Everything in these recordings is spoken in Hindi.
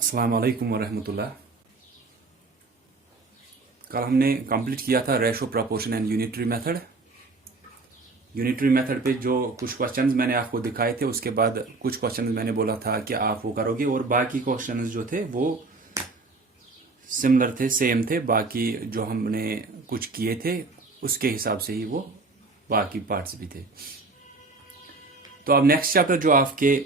अस्सलाम वालेकुम वरहमतुल्लाह। कल हमने कंप्लीट किया था ratio proportion and unitary method. Unitary method पे जो कुछ क्वेश्चंस मैंने आपको दिखाए थे, उसके बाद कुछ क्वेश्चंस मैंने बोला था कि आप वो करोगे, और बाकी क्वेश्चंस जो थे वो सिमिलर थे, सेम थे। बाकी जो हमने कुछ किए थे उसके हिसाब से ही वो बाकी पार्ट्स भी थे। तो अब नेक्स्ट चैप्टर जो आपके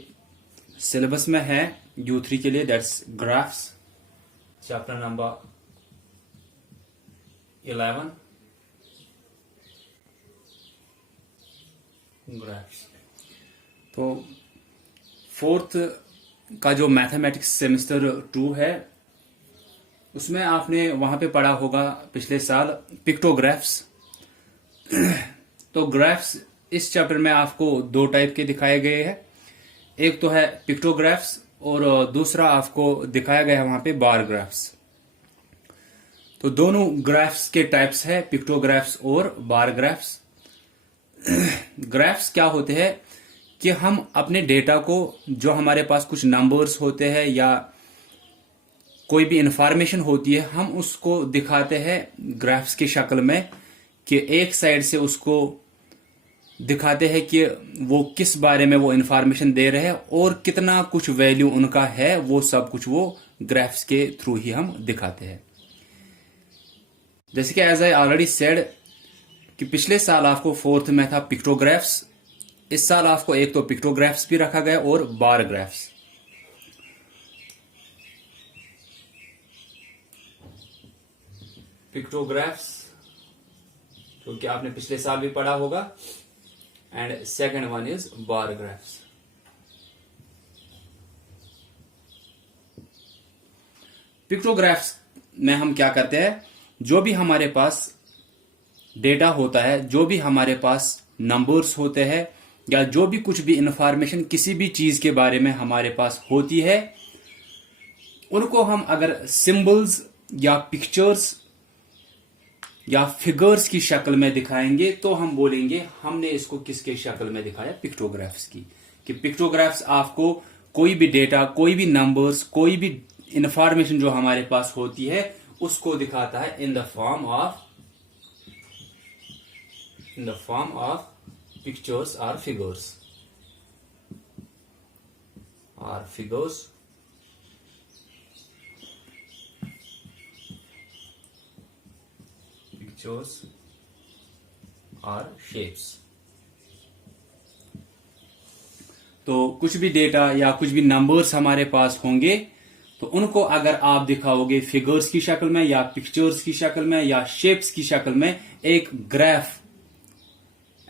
सिलेबस में है U3 के लिए, that's graphs, chapter number 11 graphs. तो फोर्थ का जो मैथमेटिक्स सेमेस्टर 2 है, उसमें आपने वहां पे पढ़ा होगा पिछले साल पिक्टोग्राफ्स। तो ग्राफ्स इस चैप्टर में आपको दो टाइप के दिखाए गए हैं। एक तो है पिक्टोग्राफ्स और दूसरा आपको दिखाया गया है वहां पे बार ग्राफ्स। तो दोनों ग्राफ्स के टाइप्स है, पिक्टोग्राफ्स और बार ग्राफ्स। ग्राफ्स क्या होते हैं कि हम अपने डेटा को, जो हमारे पास कुछ नंबर्स होते हैं या कोई भी इंफॉर्मेशन होती है, हम उसको दिखाते हैं ग्राफ्स की शक्ल में, कि एक साइड से उसको दिखाते हैं कि वो किस बारे में वो इंफॉर्मेशन दे रहे हैं और कितना कुछ वैल्यू उनका है, वो सब कुछ वो ग्राफ्स के थ्रू ही हम दिखाते हैं। जैसे कि एज आई ऑलरेडी सेड कि पिछले साल आपको फोर्थ में था पिक्टोग्राफ्स, इस साल आपको एक तो पिक्टोग्राफ्स भी रखा गया और बार ग्राफ्स। पिक्टोग्राफ्स जो कि आपने पिछले साल भी पढ़ा होगा, and second one is bar graphs. Pictographs में हम क्या करते हैं, जो भी हमारे पास डेटा होता है, जो भी हमारे पास नंबर्स होते हैं, या जो भी कुछ भी इंफॉर्मेशन किसी भी चीज के बारे में हमारे पास होती है, उनको हम अगर सिंबल्स या पिक्चर्स या फिगर्स की शक्ल में दिखाएंगे तो हम बोलेंगे हमने इसको किसके शक्ल में दिखाया, पिक्टोग्राफ्स की। कि पिक्टोग्राफ्स आपको कोई भी डेटा, कोई भी नंबर्स, कोई भी इंफॉर्मेशन जो हमारे पास होती है उसको दिखाता है इन द फॉर्म ऑफ पिक्चर्स और फिगर्स और शेप्स। तो कुछ भी डेटा या कुछ भी नंबर्स हमारे पास होंगे तो उनको अगर आप दिखाओगे फिगर्स की शक्ल में या पिक्चर्स की शक्ल में या शेप्स की शक्ल में, एक graph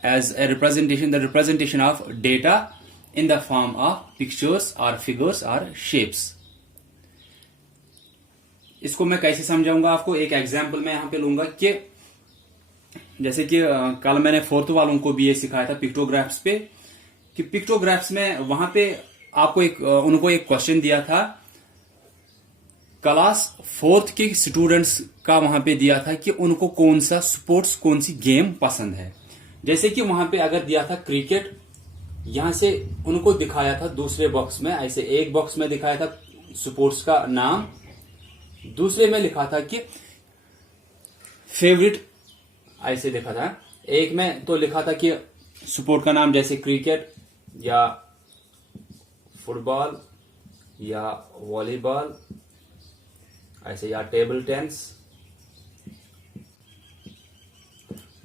as a representation, the representation of data in the form of pictures और फिगर्स और शेप्स। इसको मैं कैसे समझाऊंगा आपको, एक एग्जाम्पल मैं यहां पे लूंगा कि जैसे कि कल मैंने फोर्थ वालों को भी ये सिखाया था पिक्टोग्राफ्स पे, कि पिक्टोग्राफ्स में वहां पे आपको उनको एक क्वेश्चन दिया था, क्लास फोर्थ के स्टूडेंट्स का वहां पे दिया था कि उनको कौन सा स्पोर्ट्स, कौन सी गेम पसंद है। जैसे कि वहां पे अगर दिया था क्रिकेट, यहां से उनको दिखाया था दूसरे बॉक्स में, ऐसे एक बॉक्स में दिखाया था स्पोर्ट्स का नाम, दूसरे में लिखा था कि फेवरेट, ऐसे लिखा था। एक में तो लिखा था कि स्पोर्ट का नाम जैसे क्रिकेट या फुटबॉल या वॉलीबॉल, ऐसे, या टेबल टेनिस।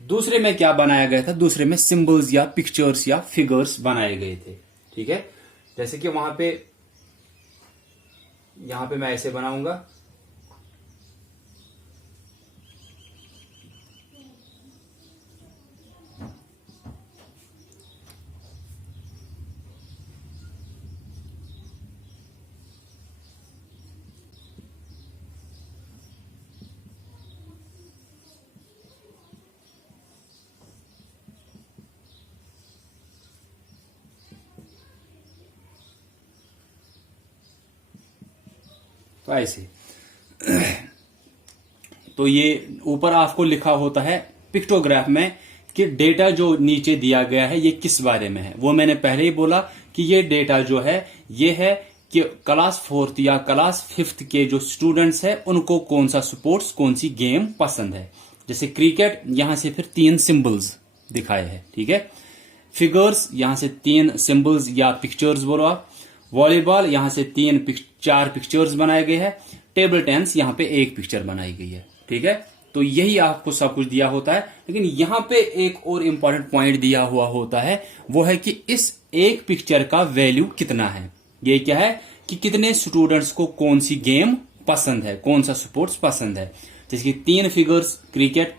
दूसरे में क्या बनाया गया था, दूसरे में सिंबल्स या पिक्चर्स या फिगर्स बनाए गए थे। ठीक है, जैसे कि यहां पे मैं ऐसे बनाऊंगा, तो ऐसे। तो ये ऊपर आपको लिखा होता है पिक्टोग्राफ में कि डेटा जो नीचे दिया गया है ये किस बारे में है। वो मैंने पहले ही बोला कि ये डेटा जो है ये है कि क्लास 4th या क्लास 5th के जो स्टूडेंट्स हैं उनको कौन सा स्पोर्ट्स, कौन सी गेम पसंद है। जैसे क्रिकेट, यहां से फिर 3 सिंबल्स दिखाए हैं, ठीक है। फिगर्स, यहां से 3 सिंबल्स या पिक्चर्स बोलो आप। वॉलीबॉल, यहां से 4 पिक्चर्स बनाए गए हैं। टेबल टेनिस, यहां पे 1 पिक्चर बनाई गई है, ठीक है। तो यही आपको सब कुछ दिया होता है, लेकिन यहां पे एक और इंपॉर्टेंट पॉइंट दिया हुआ होता है, वो है कि इस एक पिक्चर का वैल्यू कितना है। ये क्या है कि कितने स्टूडेंट्स को कौन सी गेम पसंद है, कौन सा स्पोर्ट्स पसंद है। जैसे कि 3 figures cricket,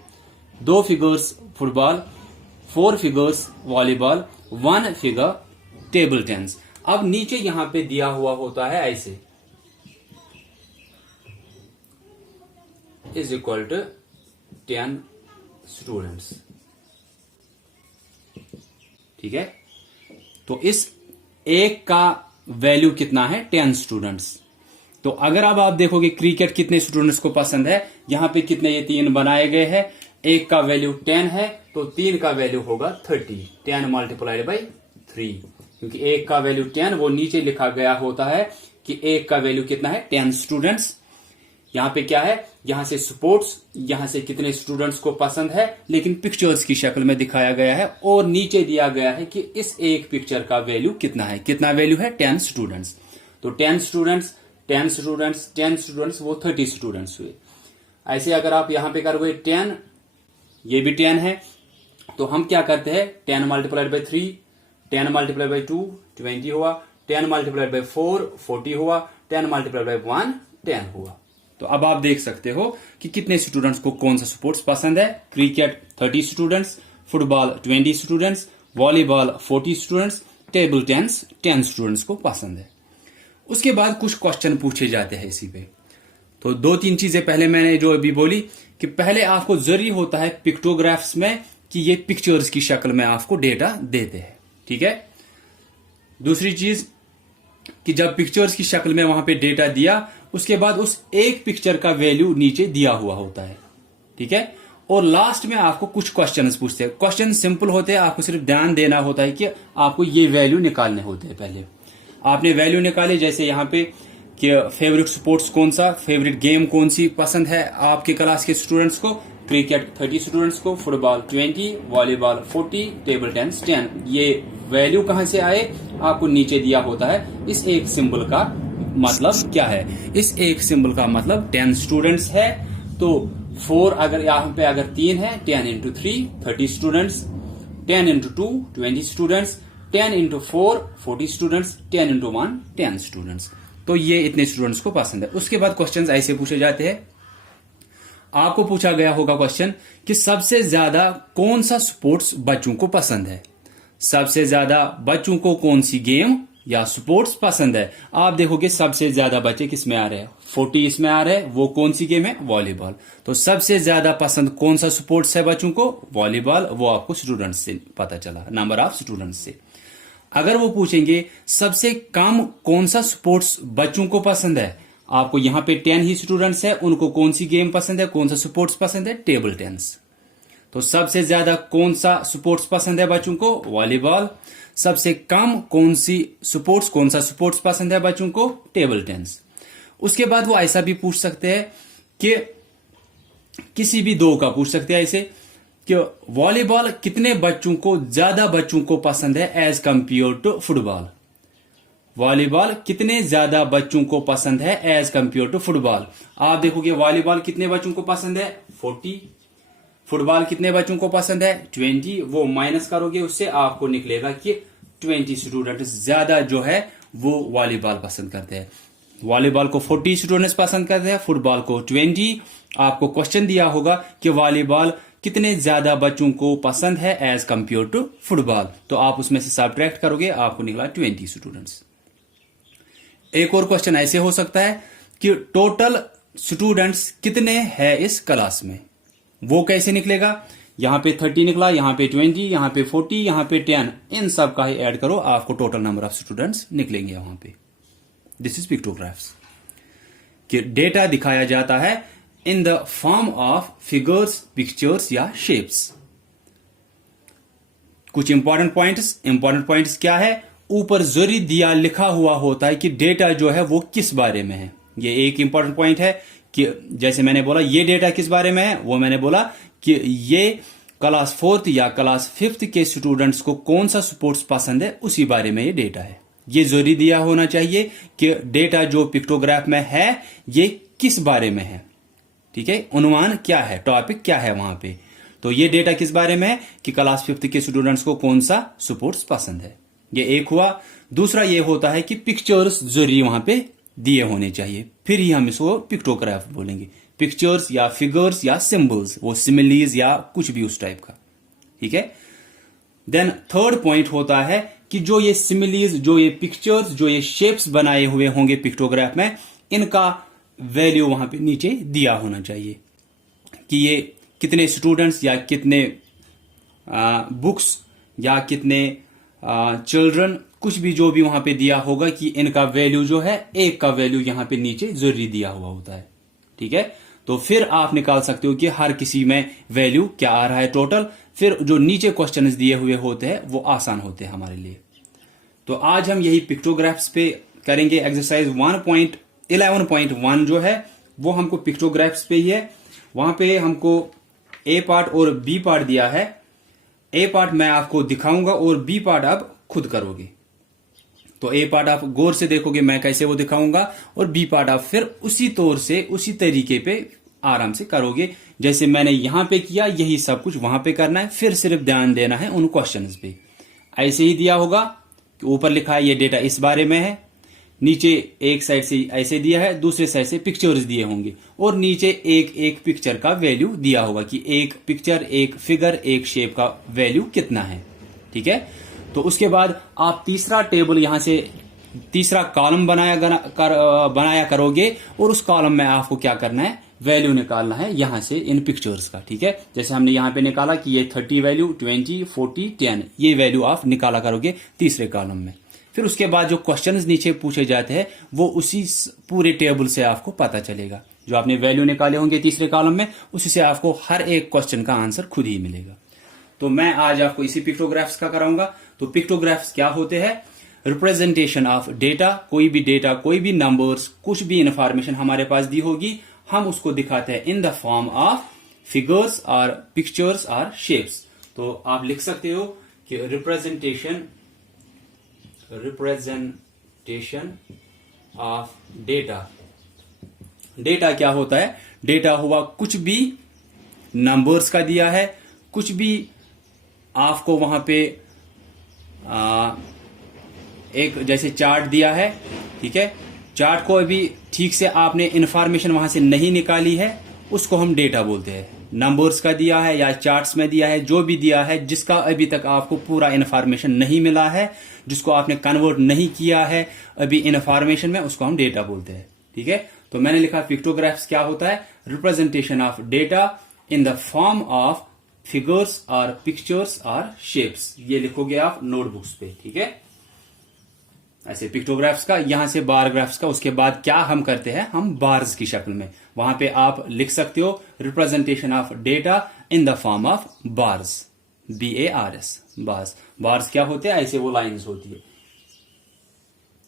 2 figures football, 4 figures volleyball, 1 figure table tennis. अब नीचे यहां पे दिया हुआ होता है ऐसे, इज इक्वल टू 10 स्टूडेंट्स, ठीक है। तो इस एक का वैल्यू कितना है, 10 स्टूडेंट्स। तो अगर अब आप देखोगे क्रिकेट कितने स्टूडेंट्स को पसंद है, यहां पे कितने ये 3 बनाए गए हैं, एक का वैल्यू 10 है तो 3 का वैल्यू होगा 30, 10 मल्टीप्लाइड बाई 3, क्योंकि एक का वैल्यू 10 वो नीचे लिखा गया होता है कि एक का वैल्यू कितना है, 10 स्टूडेंट्स। यहां पे क्या है, यहां से स्पोर्ट्स, यहां से कितने स्टूडेंट्स को पसंद है, लेकिन पिक्चर्स की शक्ल में दिखाया गया है, और नीचे दिया गया है कि इस एक पिक्चर का वैल्यू कितना है, कितना वैल्यू है, 10 स्टूडेंट्स। तो 10 स्टूडेंट्स, 10 स्टूडेंट्स, 10 स्टूडेंट्स, वो 30 स्टूडेंट्स हुए। ऐसे अगर आप यहां पे करोगे 10, ये भी 10 है, तो हम क्या करते हैं, 10 मल्टीप्लाइड बाई 3, 10 मल्टीप्लाइड बाई 2 20 हुआ, 10 मल्टीप्लाइड बाई 4 40 हुआ, 10 मल्टीप्लाइड बाई 1 10 हुआ। तो अब आप देख सकते हो कि कितने स्टूडेंट्स को कौन सा स्पोर्ट्स पसंद है। Cricket 30 students, football 20 students, volleyball 40 students, table tennis 10 students को पसंद है। उसके बाद कुछ क्वेश्चन पूछे जाते हैं इसी पे। तो 2-3 चीजें पहले मैंने जो अभी बोली कि पहले आपको जरूरी होता है पिक्टोग्राफ्स में कि ये पिक्चर्स की शक्ल में आपको डेटा देते हैं, ठीक है। दूसरी चीज कि जब पिक्चर्स की शक्ल में वहां पे डेटा दिया, उसके बाद उस एक पिक्चर का वैल्यू नीचे दिया हुआ होता है, ठीक है। और लास्ट में आपको कुछ क्वेश्चंस पूछते हैं। क्वेश्चन सिंपल होते हैं, आपको सिर्फ ध्यान देना होता है कि आपको ये वैल्यू निकालने होते हैं। पहले आपने वैल्यू निकाले, जैसे यहां पे कि फेवरेट स्पोर्ट्स कौन सा, फेवरेट गेम कौन सी पसंद है आपके क्लास के स्टूडेंट्स को। क्रिकेट 30 स्टूडेंट्स को, फुटबॉल 20, वॉलीबॉल 40, टेबल टेनिस 10। ये वैल्यू कहां से आए, आपको नीचे दिया होता है। इस एक सिंबल का मतलब क्या है, इस एक सिंबल का मतलब 10 स्टूडेंट्स है। तो 4 अगर यहां पे अगर 3 है, 10 into 3 30 students, 10 into 2 20 students, 10 into 4 40 students, 10 into 1 10 students. तो ये इतने स्टूडेंट्स को पसंद है। उसके बाद क्वेश्चंस ऐसे पूछे जाते हैं। आपको पूछा गया होगा क्वेश्चन कि सबसे ज्यादा कौन सा स्पोर्ट्स बच्चों को पसंद है, सबसे ज्यादा बच्चों को कौन सी गेम या स्पोर्ट्स पसंद है। आप देखोगे सबसे ज्यादा बच्चे किस में आ रहे हैं, 40 इसमें आ रहे हैं। वो कौन सी गेम है, वॉलीबॉल। तो सबसे ज्यादा पसंद कौन सा स्पोर्ट्स है बच्चों को, वॉलीबॉल। वो आपको स्टूडेंट्स से पता चला, नंबर ऑफ स्टूडेंट्स से। अगर वो पूछेंगे सबसे कम कौन सा स्पोर्ट्स बच्चों को पसंद है, आपको यहां पे 10 ही स्टूडेंट्स है, उनको कौन सी गेम पसंद है, कौन सा स्पोर्ट्स पसंद है, टेबल टेनिस। तो सबसे ज्यादा कौन सा स्पोर्ट्स पसंद है बच्चों को, वॉलीबॉल। सबसे कम कौन सा स्पोर्ट्स पसंद है बच्चों को, टेबल टेनिस। उसके बाद वो ऐसा भी पूछ सकते हैं कि किसी भी 2 का पूछ सकते हैं ऐसे कि वॉलीबॉल कितने बच्चों को, ज्यादा बच्चों को पसंद है as compare to football. Volleyball कितने ज्यादा बच्चों को पसंद है एज कंपेयर टू फुटबॉल। आप देखोगे वॉलीबॉल कितने बच्चों को पसंद है, 40। फुटबॉल कितने बच्चों को पसंद है, 20। वो माइनस करोगे, उससे आपको निकलेगा कि 20 स्टूडेंट ज्यादा जो है वो वॉलीबॉल पसंद करते हैं। वॉलीबॉल को 40 स्टूडेंट्स पसंद करते हैं, फुटबॉल को 20। आपको क्वेश्चन दिया होगा कि वॉलीबॉल कितने ज्यादा बच्चों को पसंद है एज कंपेयर टू फुटबॉल। तो आप उसमें से सब्ट्रैक्ट करोगे, आपको निकला 20 स्टूडेंट्स। एक और क्वेश्चन ऐसे हो सकता है कि टोटल स्टूडेंट्स कितने हैं इस क्लास में। वो कैसे निकलेगा, यहां पे 30 निकला, यहां पे 20, यहां पे 40, यहां पे 10, इन सब का ही ऐड करो, आपको टोटल नंबर ऑफ स्टूडेंट्स निकलेंगे वहां पे। दिस इज पिक्टोग्राफ्स कि डेटा दिखाया जाता है इन the form of figures, pictures या शेप्स। कुछ इंपॉर्टेंट पॉइंट्स क्या है, ऊपर जरूरी दिया लिखा हुआ होता है कि डेटा जो है वो किस बारे में है। ये एक इंपॉर्टेंट पॉइंट है कि जैसे मैंने बोला ये डेटा किस बारे में है, वो मैंने बोला कि ये क्लास 4th या क्लास 5th के स्टूडेंट्स को कौन सा स्पोर्ट्स पसंद है उसी बारे में ये डेटा है। ये जरूरी दिया होना चाहिए कि डेटा जो पिक्टोग्राफ में है ये किस बारे में है। ठीक है, अनुमान क्या है, टॉपिक क्या है वहां पे। तो ये डेटा किस बारे में है कि क्लास 5th के स्टूडेंट्स को कौन सा स्पोर्ट्स पसंद है। ये एक हुआ। दूसरा ये होता है कि पिक्चर्स जरूरी वहां पे दिए होने चाहिए, फिर ही हम इसको पिक्टोग्राफ बोलेंगे। पिक्चर्स या फिगर्स या सिंबल्स, वो सिमिलीज या कुछ भी उस टाइप का। ठीक है। देन थर्ड पॉइंट होता है कि जो ये सिमिलीज, जो ये पिक्चर्स, जो ये शेप्स बनाए हुए होंगे पिक्टोग्राफ में, इनका वैल्यू वहां पे नीचे दिया होना चाहिए कि ये कितने स्टूडेंट्स या कितने बुक्स या कितने चिल्ड्रन, कुछ भी जो भी वहां पे दिया होगा कि इनका वैल्यू जो है, एक का वैल्यू यहां पे नीचे जरूरी दिया हुआ होता है। ठीक है, तो फिर आप निकाल सकते हो कि हर किसी में वैल्यू क्या आ रहा है टोटल। फिर जो नीचे क्वेश्चंस दिए हुए होते हैं वो आसान होते हैं हमारे लिए। तो आज हम यही पिक्टोग्राफ्स पे करेंगे। एक्सरसाइज 1.11.1 जो है वो हमको पिक्टोग्राफ्स पे ही है। वहां पे हमको ए पार्ट और बी पार्ट दिया है। ए पार्ट मैं आपको दिखाऊंगा और बी पार्ट आप खुद करोगे। तो ए पार्ट आप गौर से देखोगे मैं कैसे वो दिखाऊंगा, और बी पार्ट आप फिर उसी तौर से उसी तरीके पे आराम से करोगे जैसे मैंने यहां पे किया। यही सब कुछ वहां पे करना है, फिर सिर्फ ध्यान देना है उन क्वेश्चंस पे। ऐसे ही दिया होगा कि ऊपर लिखा है ये डेटा इस बारे में है, नीचे एक साइड से ऐसे दिया है, दूसरे साइड से पिक्चर्स दिए होंगे, और नीचे एक एक पिक्चर का वैल्यू दिया होगा कि एक पिक्चर, एक फिगर, एक शेप का वैल्यू कितना है। ठीक है, तो उसके बाद आप तीसरा टेबल यहां से तीसरा कॉलम बनाया करोगे, और उस कॉलम में आपको क्या करना है, वैल्यू निकालना है यहां से इन पिक्चर्स का। ठीक है, जैसे हमने यहां पे निकाला कि ये 30 वैल्यू, 20, 40, 10, ये वैल्यू आप निकाला करोगे तीसरे कॉलम में। फिर उसके बाद जो क्वेश्चंस नीचे पूछे जाते हैं वो उसी पूरे टेबल से आपको पता चलेगा। जो आपने वैल्यू निकाले होंगे तीसरे कॉलम में, उसी से आपको हर एक क्वेश्चन का आंसर खुद ही मिलेगा। तो मैं आज आपको इसी पिक्टोग्राफ्स का कराऊंगा। तो पिक्टोग्राफ्स क्या होते हैं? Representation of data. कोई भी डेटा, कोई भी नंबर्स, कुछ भी इंफॉर्मेशन हमारे पास दी होगी, हम उसको दिखाते हैं इन द फॉर्म ऑफ फिगर्स और पिक्चर्स और शेप्स। तो आप लिख सकते हो कि रिप्रेजेंटेशन ऑफ डेटा। डेटा क्या होता है? डेटा हुआ कुछ भी नंबर्स का दिया है, कुछ भी आपको वहां पे एक जैसे चार्ट दिया है। ठीक है, चार्ट को अभी ठीक से आपने इंफॉर्मेशन वहां से नहीं निकाली है, उसको हम डेटा बोलते हैं। नंबर्स का दिया है या चार्ट्स में दिया है, जो भी दिया है, जिसका अभी तक आपको पूरा इंफॉर्मेशन नहीं मिला है, जिसको आपने कन्वर्ट नहीं किया है अभी इंफॉर्मेशन में, उसको हम डेटा बोलते हैं। ठीक है, तो मैंने लिखा पिक्टोग्राफ्स क्या होता है? Representation of data in the form of figures और पिक्चर्स और शेप्स। ये लिखोगे आप नोटबुक्स पे। ठीक है, ऐसे पिक्टोग्राफ्स का, यहां से बार ग्राफ्स का। उसके बाद क्या हम करते हैं? हम बार्स की शक्ल में, वहां पे आप लिख सकते हो representation of data in the form of bars, BARS, bars. Bars क्या होते हैं? ऐसे वो लाइंस होती है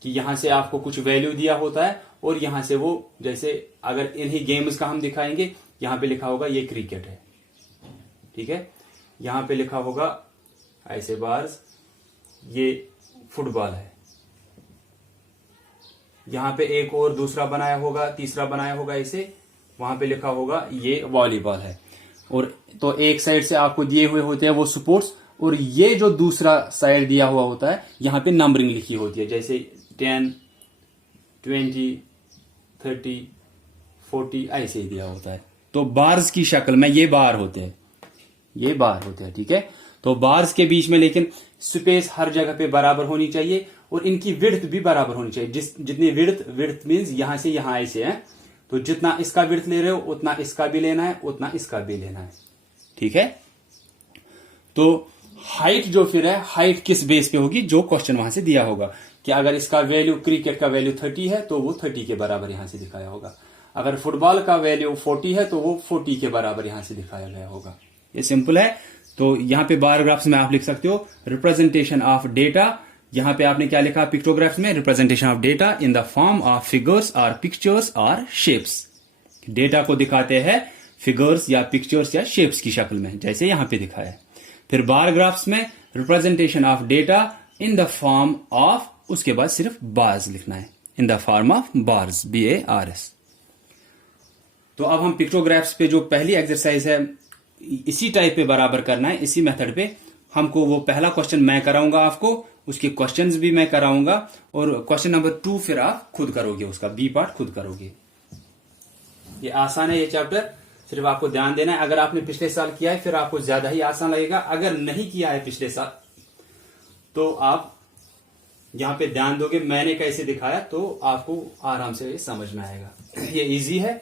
कि यहां से आपको कुछ वैल्यू दिया होता है, और यहां से वो, जैसे अगर इन्हीं गेम्स का हम दिखाएंगे, यहां पे लिखा होगा ये क्रिकेट है। ठीक है, यहां पे लिखा होगा ऐसे बार्स, ये फुटबॉल है। यहां पे एक और दूसरा बनाया होगा, तीसरा बनाया होगा ऐसे, वहां पे लिखा होगा ये वॉलीबॉल है। और तो एक साइड से आपको दिए हुए होते हैं वो स्पोर्ट्स, और ये जो दूसरा साइड दिया हुआ होता है, यहां पे नंबरिंग लिखी होती है, जैसे 10, 20, 30, 40 ऐसे ही दिया होता है। तो बार्स की शक्ल में ये बार होते हैं, ये बार होते हैं। ठीक है, तो बार्स के बीच में लेकिन स्पेस हर जगह पे बराबर होनी चाहिए, और इनकी विड्थ भी बराबर होनी चाहिए। जितनी विड्थ मीन्स यहां से यहां ऐसे है, तो जितना इसका विड्थ ले रहे हो उतना इसका भी लेना है, उतना इसका भी लेना है। ठीक है, तो हाइट जो फिर है, हाइट किस बेस पे होगी? जो क्वेश्चन वहां से दिया होगा कि अगर इसका वैल्यू, क्रिकेट का वैल्यू 30 है तो वो 30 के बराबर यहां से दिखाया होगा। अगर फुटबॉल का वैल्यू 40 है तो वो 40 के बराबर यहां से दिखाया गया होगा। ये सिंपल है। तो यहां पे बार ग्राफ्स में आप लिख सकते हो रिप्रेजेंटेशन ऑफ डेटा यहां पे आपने क्या लिखा पिक्टोग्राफ्स में, representation of data in the form of figures और पिक्चर्स और शेप्स। डेटा को दिखाते हैं फिगर्स या पिक्चर्स या शेप्स की शक्ल में, जैसे यहां पे दिखा है। फिर बार ग्राफ्स में representation of data in the form of, उसके बाद सिर्फ बार्स लिखना है, इन the form of bars, BARS। तो अब हम पिक्टोग्राफ्स पे जो पहली एक्सरसाइज है इसी टाइप पे बराबर करना है, इसी मेथड पे। हमको वो पहला क्वेश्चन मैं कराऊंगा आपको, उसके क्वेश्चंस भी मैं कराऊंगा, और क्वेश्चन नंबर 2 फिर आप खुद करोगे, उसका B पार्ट खुद करोगे। ये आसान है ये चैप्टर, सिर्फ आपको ध्यान देना है। अगर आपने पिछले साल किया है फिर आपको ज्यादा ही आसान लगेगा, अगर नहीं किया है पिछले साल तो आप यहां पे ध्यान दोगे मैंने कैसे दिखाया, तो आपको आराम से समझ में आएगा। ये इजी है।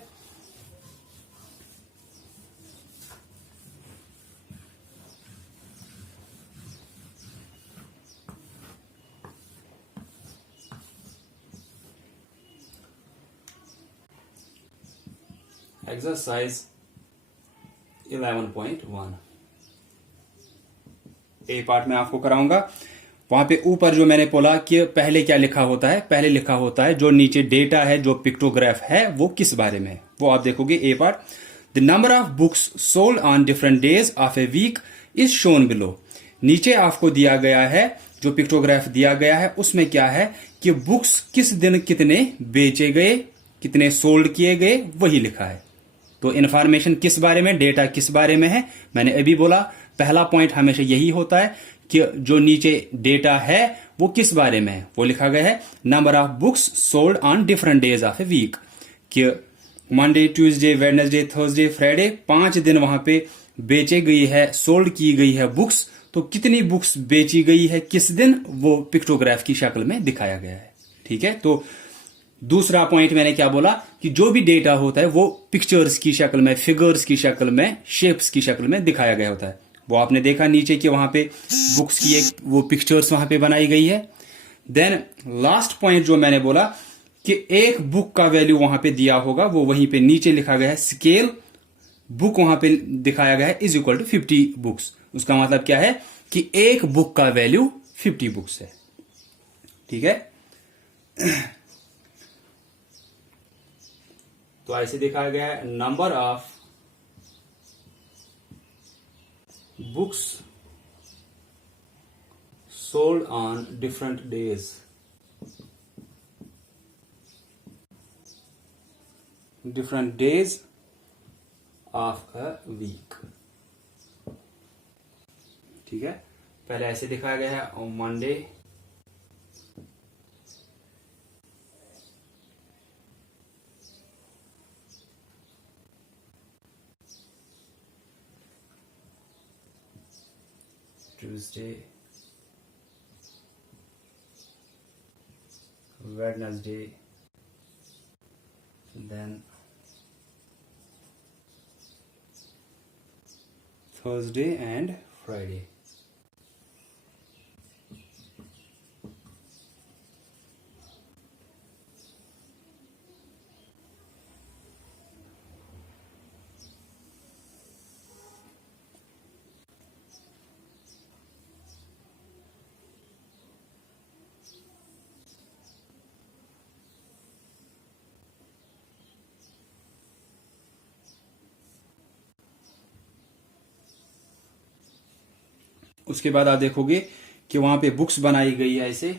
एक्सरसाइज 11.1 ए पार्ट में आपको कराऊंगा। वहां पे ऊपर जो मैंने बोला कि पहले क्या लिखा होता है, पहले लिखा होता है जो नीचे डेटा है, जो पिक्टोग्राफ है वो किस बारे में है, वो आप देखोगे। A part, the number of books sold on different days of a week is shown below. नीचे आपको दिया गया है, जो पिक्टोग्राफ दिया गया है उसमें क्या है कि बुक्स किस दिन कितने बेचे गए, कितने सोल्ड किए गए, वही लिखा है। तो इन्फॉर्मेशन किस बारे में, डेटा किस बारे में है, मैंने अभी बोला पहला पॉइंट हमेशा यही होता है कि जो नीचे डेटा है वो किस बारे में है, वो लिखा गया है number of books sold on different days of a week, कि Monday, Tuesday, Wednesday, Thursday, Friday 5 दिन वहां पे बेचे गई है, सोल्ड की गई है बुक्स। तो कितनी बुक्स बेची गई है किस दिन, वो पिक्टोग्राफ की शक्ल में दिखाया गया है। ठीक है, तो दूसरा पॉइंट मैंने क्या बोला कि जो भी डेटा होता है वो पिक्चर्स की शक्ल में, फिगर्स की शक्ल में, शेप्स की शक्ल में दिखाया गया होता है। वो आपने देखा नीचे कि वहां पे बुक्स की एक वो पिक्चर्स वहां पे बनाई गई है। देन लास्ट पॉइंट जो मैंने बोला कि एक बुक का वैल्यू वहां पे दिया होगा, वो वहीं पे नीचे लिखा गया है स्केल बुक वहां पे दिखाया गया है इज इक्वल टू 50 बुक्स। उसका मतलब क्या है कि एक बुक का वैल्यू 50 बुक्स है। ठीक है, तो ऐसे दिखाया गया है number of books sold on different days, different days of a week. ठीक है, पहले ऐसे दिखाया गया है Monday, Tuesday, Wednesday, then Thursday and Friday. उसके बाद आप देखोगे कि वहां पे बुक्स बनाई गई है ऐसे,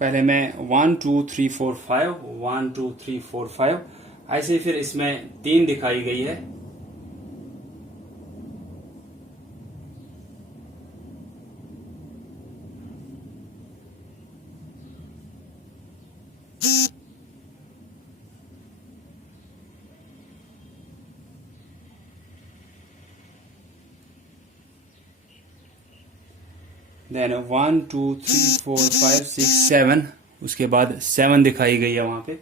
पहले मैं 1 2 3 4 5 1 2 3 4 5 ऐसे, फिर इसमें 3 दिखाई गई है। देन 1 2 3 4 5 6 7, उसके बाद 7 दिखाई गई है वहां पे।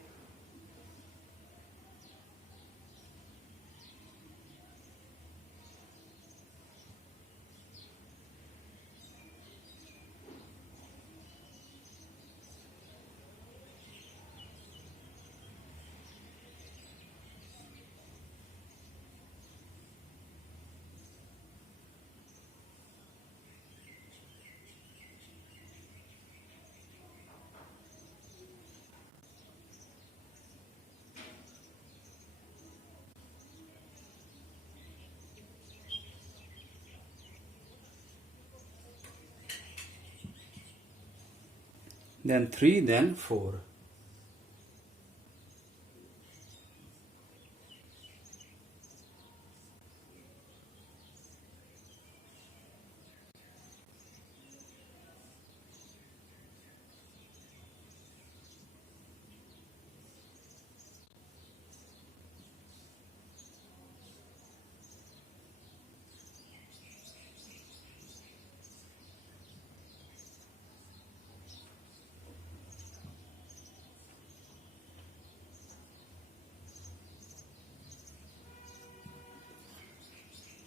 then 3, then 4.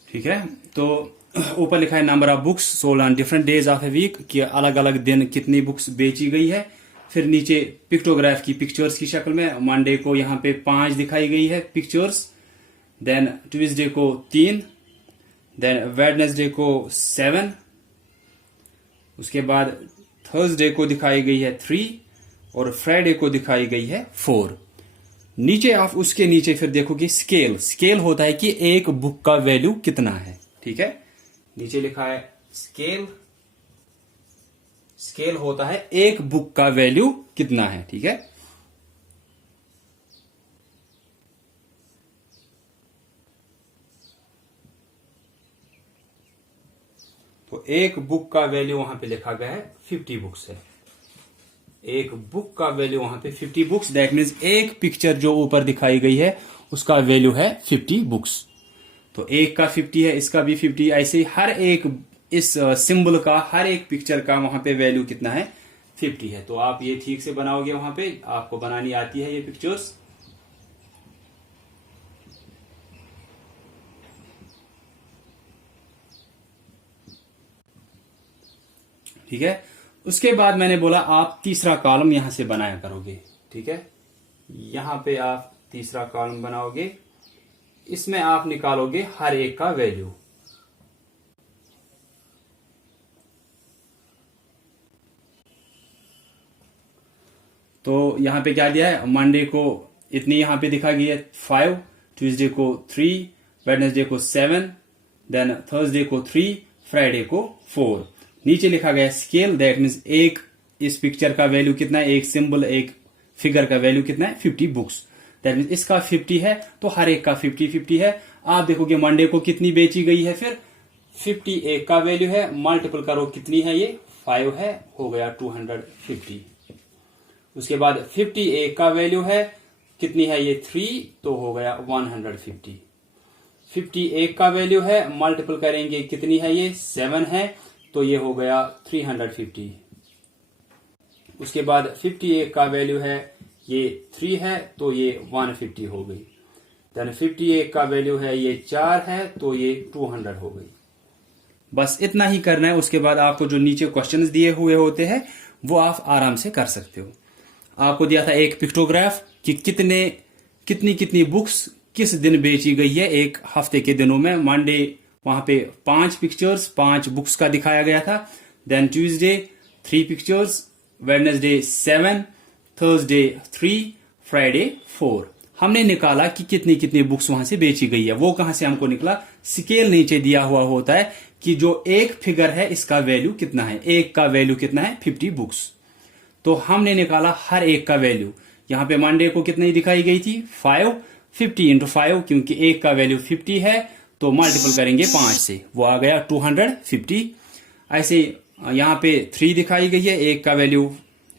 ठीक है, तो ऊपर लिखा है number of books sold on different days of a week, कि अलग अलग दिन कितनी बुक्स बेची गई है। फिर नीचे पिक्टोग्राफ की पिक्चर्स की शक्ल में मंडे को यहाँ पे 5 दिखाई गई है पिक्चर्स, देन ट्यूसडे को 3, देन वेडनेसडे को 7, उसके बाद थर्सडे को दिखाई गई है 3 और फ्राइडे को दिखाई गई है 4। नीचे आप उसके नीचे फिर देखोगे स्केल। स्केल होता है कि एक बुक का वैल्यू कितना है। ठीक है, नीचे लिखा है स्केल। स्केल होता है एक बुक का वैल्यू कितना है। ठीक है, तो एक बुक का वैल्यू वहां पे लिखा गया है 50 बुक्स है। एक बुक का वैल्यू वहां पे 50 बुक्स, दैट मीन्स एक पिक्चर जो ऊपर दिखाई गई है उसका वैल्यू है 50 बुक्स। तो एक का 50 है, इसका भी 50, ऐसे ही हर एक इस सिंबल का, हर एक पिक्चर का वहां पे वैल्यू कितना है 50 है। तो आप ये ठीक से बनाओगे, वहां पे आपको बनानी आती है ये पिक्चर्स। ठीक है, उसके बाद मैंने बोला आप तीसरा कॉलम यहां से बनाया करोगे। ठीक है, यहां पे आप तीसरा कॉलम बनाओगे, इसमें आप निकालोगे हर एक का वैल्यू। तो यहां पे क्या दिया है, मंडे को इतनी यहां पे दिखा गई है 5, ट्यूसडे को 3, वेडनेसडे को 7, देन थर्सडे को 3, फ्राइडे को 4। नीचे लिखा गया स्केल, दैट मीन्स एक इस पिक्चर का वैल्यू कितना है, एक सिंबल एक फिगर का वैल्यू कितना है 50 बुक्स। दैट मीन्स इसका 50 है तो हर एक का 50 है। आप देखोगे मंडे को कितनी बेची गई है, फिर 50 एक का वैल्यू है, मल्टीपल करो कितनी है, ये 5 है, हो गया 250। उसके बाद 50 एक का वैल्यू है, कितनी है ये 3, तो हो गया 150। 50 एक का वैल्यू है, मल्टीपल करेंगे कितनी है ये 7 है, तो ये हो गया 350। उसके बाद 58 का वैल्यू है, ये 3 है, तो ये 150 हो गई। देन 58 का वैल्यू है, ये 4 है, तो ये 200 हो गई। बस इतना ही करना है। उसके बाद आपको जो नीचे क्वेश्चंस दिए हुए होते हैं वो आप आराम से कर सकते हो। आपको दिया था एक पिक्टोग्राफ कि कितनी कितनी बुक्स किस दिन बेची गई है एक हफ्ते के दिनों में। मंडे वहां पे 5 पिक्चर्स 5 बुक्स का दिखाया गया था, then Tuesday 3 pictures, Wednesday 7, Thursday 3, Friday 4। हमने निकाला कि कितनी कितनी बुक्स वहां से बेची गई है। वो कहां से हमको निकला, स्केल नीचे दिया हुआ होता है कि जो एक फिगर है इसका वैल्यू कितना है, एक का वैल्यू कितना है 50 बुक्स। तो हमने निकाला हर एक का वैल्यू। यहां पे मंडे को कितनी दिखाई गई थी 5, 50 इंटू 5, क्योंकि एक का वैल्यू 50 है तो मल्टीपल करेंगे 5 से, वो आ गया 250। ऐसे यहाँ पे 3 दिखाई गई है, एक का वैल्यू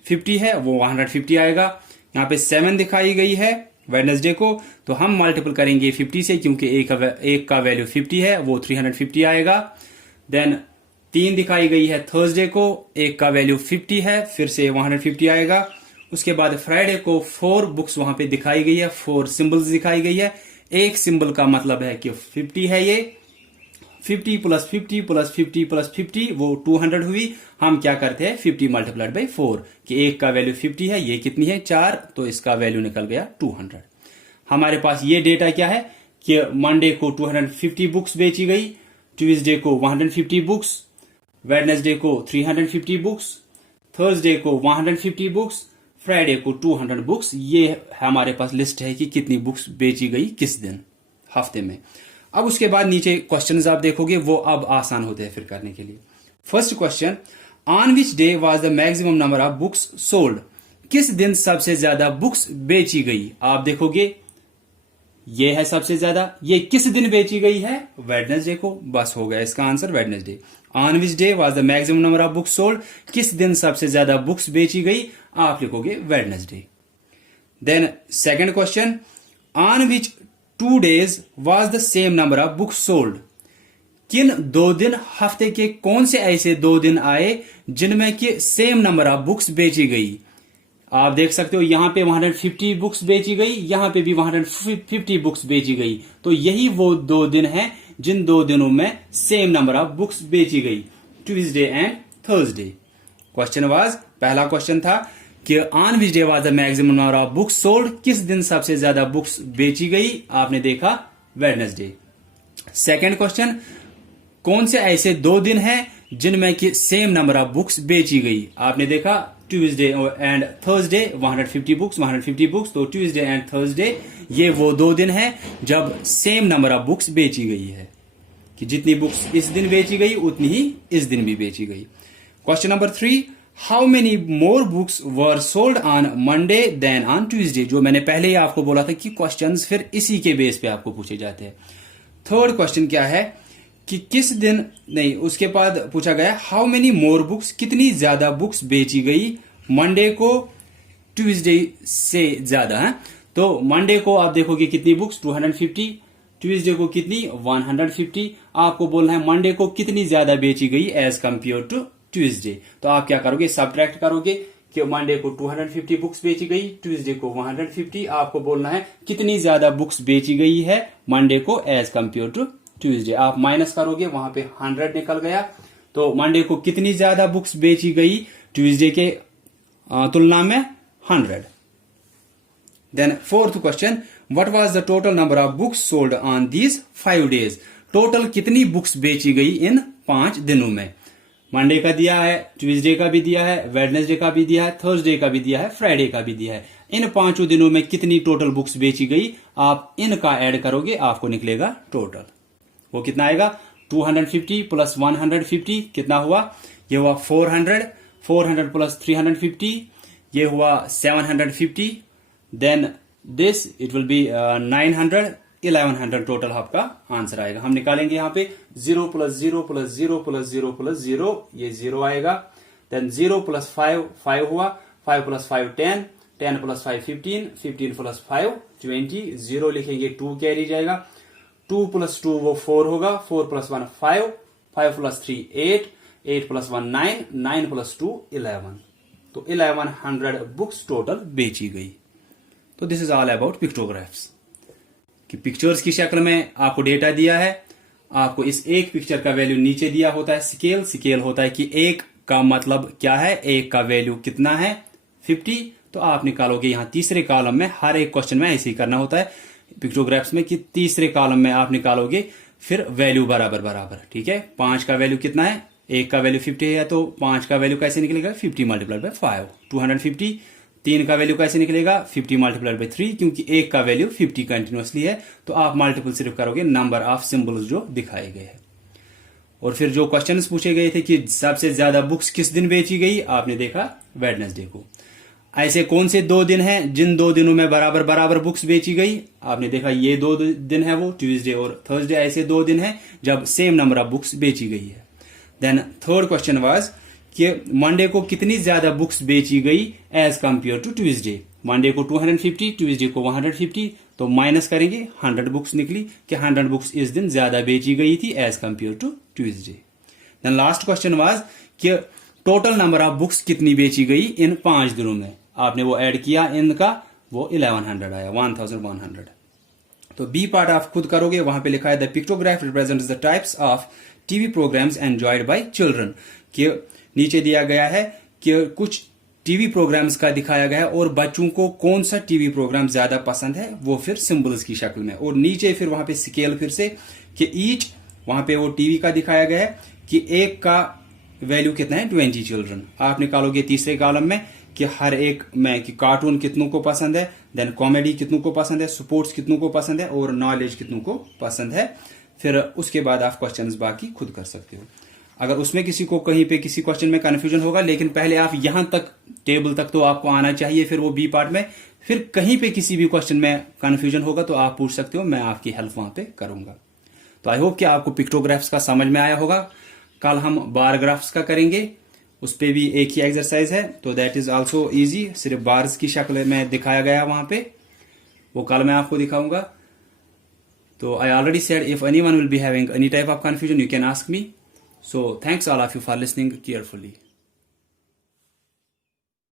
50 है, वो 150 आएगा। यहाँ पे 7 दिखाई गई है वेडनेसडे को, तो हम मल्टीपल करेंगे 50 से, क्योंकि एक का वैल्यू 50 है, वो 350 आएगा। देन 3 दिखाई गई है थर्सडे को, एक का वैल्यू 50 है, फिर से 150 आएगा। उसके बाद फ्राइडे को 4 बुक्स वहां पे दिखाई गई है, 4 सिंबल्स दिखाई गई है। एक सिंबल का मतलब है कि 50 है, ये 50 प्लस 50 प्लस 50 प्लस 50 वो 200 हुई। हम क्या करते हैं 50 मल्टीप्लाइड बाई 4 कि एक का वैल्यू 50 है, ये कितनी है 4, तो इसका वैल्यू निकल गया 200। हमारे पास ये डेटा क्या है कि मंडे को 250 बुक्स बेची गई, ट्यूसडे को 150 बुक्स, वेडनेसडे को 350 बुक्स, थर्सडे को 150 बुक्स, फ्राइडे को 200 बुक्स। ये हमारे पास लिस्ट है कि कितनी बुक्स बेची गई किस दिन हफ्ते में। अब उसके बाद नीचे क्वेश्चंस आप देखोगे वो अब आसान होते हैं फिर करने के लिए। First question, on which day was the maximum number of books sold? किस दिन सबसे ज्यादा बुक्स बेची गई? आप देखोगे ये है सबसे ज्यादा, ये किस दिन बेची गई है? वेडनेसडे को। बस हो गया इसका answer Wednesday. On which day was the maximum number of books sold? किस दिन सबसे ज्यादा बुक्स बेची गई? आप लिखोगे Wednesday. Then second question, on which 2 days was the same number of books sold? किन 2 दिन हफ्ते के कौन से ऐसे 2 दिन आए जिनमें कि सेम नंबर ऑफ बुक्स बेची गई? आप देख सकते हो यहां पे 150 बुक्स बेची गई, यहां पे भी 150 बुक्स बेची गई। तो यही वो 2 दिन हैं जिन 2 दिनों में सेम नंबर ऑफ बुक्स बेची गई, Tuesday and Thursday. Question was, पहला क्वेश्चन था कि on which day was the maximum number of books sold? किस दिन सबसे ज्यादा बुक्स बेची गई? आपने देखा वेडनेसडे। सेकंड क्वेश्चन, कौन से ऐसे 2 दिन हैं जिनमें कि सेम नंबर ऑफ बुक्स बेची गई? आपने देखा ट्यूसडे एंड थर्सडे 150 बुक्स, तो ट्यूसडे एंड थर्सडे ये वो 2 दिन हैं जब सेम नंबर ऑफ बुक्स बेची गई है, कि जितनी बुक्स इस दिन बेची गई उतनी ही इस दिन भी बेची गई। Question number 3, how many more books were sold on Monday than on Tuesday? जो मैंने पहले ही आपको बोला था कि क्वेश्चंस फिर इसी के बेस पे आपको पूछे जाते हैं। थर्ड क्वेश्चन क्या है कि किस दिन, नहीं उसके बाद पूछा गया हाउ मेनी मोर बुक्स, कितनी ज्यादा बुक्स बेची गई मंडे को ट्यूसडे से ज्यादा है। तो मंडे को आप देखोगे कितनी बुक्स 250, ट्यूसडे को कितनी 150। आपको बोलना है मंडे को कितनी ज्यादा बेची गई एज कंपेयर टू ट्यूसडे। तो आप क्या करोगे, सब्ट्रैक्ट करोगे कि मंडे को 250 बुक्स बेची गई, ट्यूसडे को 150। आपको बोलना है कितनी ज्यादा बुक्स बेची गई है मंडे को एज कंपेयर टू ट्यूसडे। आप माइनस करोगे, वहां पे 100 निकल गया। तो मंडे को कितनी ज्यादा बुक्स बेची गई ट्यूसडे के तुलना में 100। Then fourth question, what was the total number of books sold on these 5 days? Total कितनी बुक्स बेची गई इन 5 दिनों में? मंडे का दिया है, ट्यूसडे का भी दिया है, वेडनेसडे का भी दिया है, थर्सडे का भी दिया है, फ्राइडे का भी दिया है। इन 5 दिनों में कितनी टोटल बुक्स बेची गई? आप इनका ऐड करोगे, आपको निकलेगा टोटल। वो कितना आएगा 250 प्लस 150 कितना हुआ? ये हुआ 400, 400 प्लस 350 ये हुआ 750। Then this it will be 900, 1100 total आपका आंसर आएगा। हम निकालेंगे यहाँ पे 0 प्लस 0 प्लस 0 प्लस 0 प्लस 0, ये 0 आएगा। देन 0 प्लस 5, 5 हुआ, 5 प्लस 5 10, 10 प्लस 5 15, 15 प्लस 5 20, 0 लिखेंगे 2 कैरी जाएगा। 2 प्लस 2 वो 4 होगा, 4 प्लस 1 5, 5 प्लस 3 8, 8 प्लस 1 9, 9 प्लस 2 11। तो 1100 बुक्स टोटल बेची गई। तो this is all about pictographs, कि पिक्चर्स की शक्ल में आपको डेटा दिया है, आपको इस एक पिक्चर का वैल्यू नीचे दिया होता है स्केल। स्केल होता है कि एक का मतलब क्या है, एक का वैल्यू कितना है 50। तो आप निकालोगे यहाँ तीसरे कॉलम में, हर एक क्वेश्चन में ऐसे ही करना होता है पिक्टोग्राफ्स में, कि तीसरे कॉलम में आप निकालोगे फिर वैल्यू बराबर बराबर। ठीक है, 5 का वैल्यू कितना है, एक का वैल्यू 50 है, तो 5 का वैल्यू कैसे निकलेगा 50 मल्टीप्लाइड बाय 5 250। 3 का वैल्यू कैसे निकलेगा 50 मल्टीप्लाइड बाय 3, क्योंकि एक का वैल्यू 50 कंटिन्यूअसली है। तो आप मल्टीपल सिर्फ करोगे नंबर ऑफ सिंबल्स जो दिखाए गए हैं। और फिर जो क्वेश्चंस पूछे गए थे कि सबसे ज्यादा बुक्स किस दिन बेची गई, आपने देखा वेडनेसडे को। ऐसे कौन से 2 दिन हैं जिन 2 दिनों में बराबर बराबर बुक्स बेची गई? आपने देखा ये 2 दिन है, वो ट्यूसडे और थर्सडे ऐसे 2 दिन हैं जब सेम नंबर ऑफ बुक्स बेची गई है। देन थर्ड क्वेश्चन वाज कि मंडे को कितनी ज्यादा बुक्स बेची गई as compare to Tuesday? Monday को 250, ट्यूसडे को 150, तो माइनस करेंगे 100 बुक्स निकली कि 100 बुक्स इस दिन ज्यादा बेची गई थी as compare to Tuesday. Then last question was कि टोटल नंबर ऑफ बुक्स कितनी बेची गई इन 5 दिनों में, आपने वो ऐड किया, इनका वो 1100 आया, 1100। तो बी पार्ट आप खुद करोगे, वहां पे लिखा है the pictograph represents the types of TV programs enjoyed by children, कि नीचे दिया गया है कि कुछ टीवी प्रोग्राम्स का दिखाया गया है और बच्चों को कौन सा टीवी प्रोग्राम ज्यादा पसंद है, वो फिर सिंबल्स की शक्ल में, और नीचे फिर वहां पे स्केल फिर से कि ईच, वहां पे वो टीवी का दिखाया गया है कि एक का वैल्यू कितना है, 20 चिल्ड्रन। आप निकालोगे तीसरे कॉलम में कि हर एक में कि कार्टून कितनों को पसंद है, देन कॉमेडी कितनों को पसंद है, स्पोर्ट्स कितनों को पसंद है और नॉलेज कितनों को पसंद है। फिर उसके बाद आप क्वेश्चंस बाकी खुद कर सकते हो। अगर उसमें किसी को कहीं पे किसी क्वेश्चन में कंफ्यूजन होगा, लेकिन पहले आप यहां तक टेबल तक तो आपको आना चाहिए, फिर वो बी पार्ट में, फिर कहीं पे किसी भी क्वेश्चन में कंफ्यूजन होगा तो आप पूछ सकते हो, मैं आपकी हेल्प वहां पे करूंगा। तो आई होप कि आपको पिक्टोग्राफ्स का समझ में आया होगा। कल हम बार ग्राफ्स का करेंगे, उस पे भी एक ही एक्सरसाइज है, तो दैट इज आल्सो इजी, सिर्फ बार्स की शक्ल में दिखाया गया वहां पे, वो कल मैं आपको दिखाऊंगा। तो I already said if anyone will be having any type of confusion you can ask me. So thanks all of you for listening carefully.